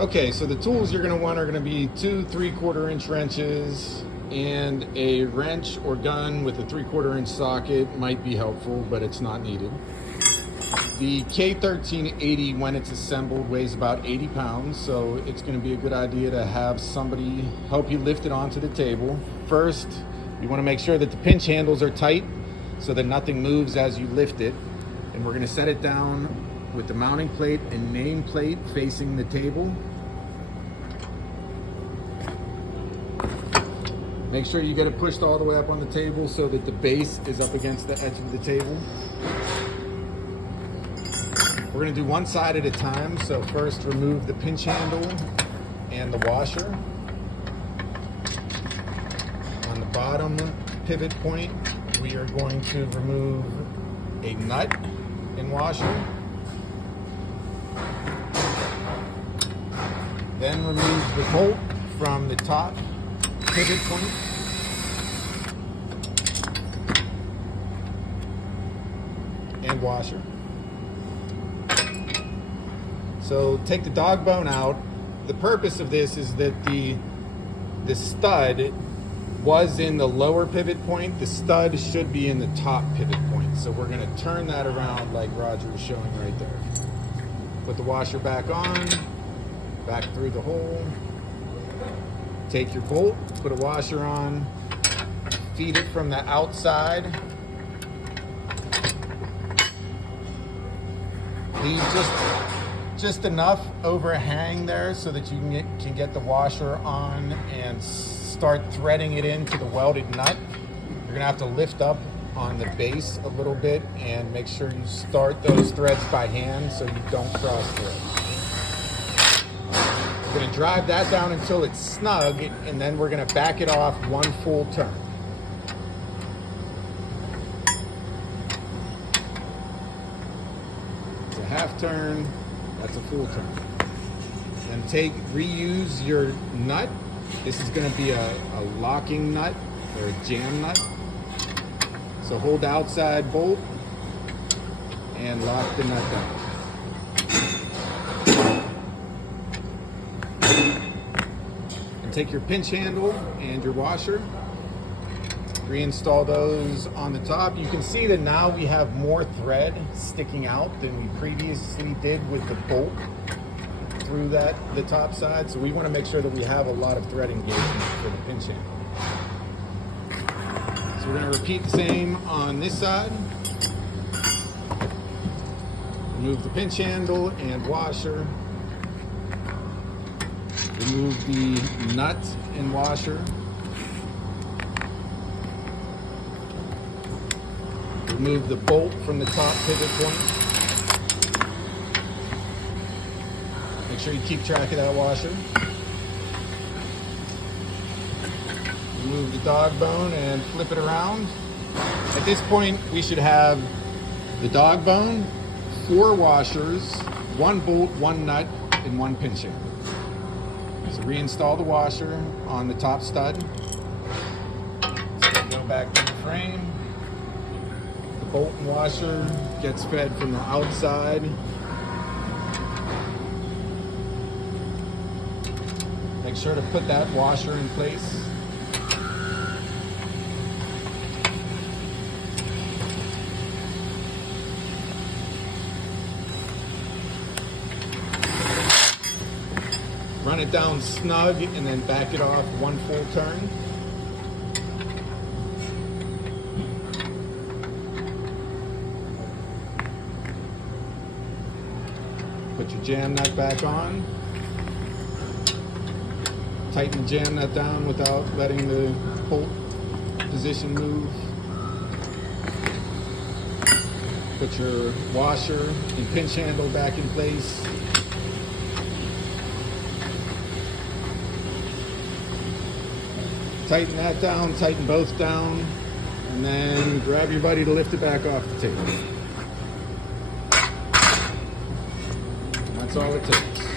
Okay, so the tools you're going to want are going to be 2 3/4 inch wrenches, and a wrench or gun with a 3/4 inch socket might be helpful, but it's not needed. The K-1380, when it's assembled, weighs about 80 pounds, so it's going to be a good idea to have somebody help you lift it onto the table. First, you want to make sure that the pinch handles are tight so that nothing moves as you lift it. And we're going to set it down with the mounting plate and name plate facing the table. Make sure you get it pushed all the way up on the table so that the base is up against the edge of the table. We're going to do one side at a time. So first, remove the pinch handle and the washer. On the bottom pivot point, we are going to remove a nut and washer. Then remove the bolt from the top pivot point. And washer. So take the dog bone out. The purpose of this is that the stud was in the lower pivot point. The stud should be in the top pivot point. So we're going to turn that around like Roger was showing right there. Put the washer back on, back through the hole. Take your bolt, put a washer on, feed it from the outside. Leave just enough overhang there so that you can get the washer on and start threading it into the welded nut. You're gonna have to lift up on the base a little bit and make sure you start those threads by hand so you don't cross thread. We're gonna drive that down until it's snug, and then we're gonna back it off one full turn. It's a half turn. That's a full turn. Then reuse your nut. This is going to be a locking nut or a jam nut. So hold the outside bolt and lock the nut down. And take your pinch handle and your washer. Reinstall those on the top. You can see that now we have more thread sticking out than we previously did with the bolt through the top side. So we want to make sure that we have a lot of thread engagement for the pinch handle. So we're going to repeat the same on this side. Remove the pinch handle and washer. Remove the nut and washer. Remove the bolt from the top pivot point. Make sure you keep track of that washer. Remove the dog bone and flip it around. At this point, we should have the dog bone, 4 washers, 1 bolt, 1 nut, and 1 pinch handle. So reinstall the washer on the top stud. So go back to the frame. Bolt and washer gets fed from the outside. Make sure to put that washer in place. Run it down snug and then back it off one full turn. Put your jam nut back on. Tighten the jam nut down without letting the bolt position move. Put your washer and pinch handle back in place. Tighten that down, tighten both down, and then grab your buddy to lift it back off the table. That's all it takes.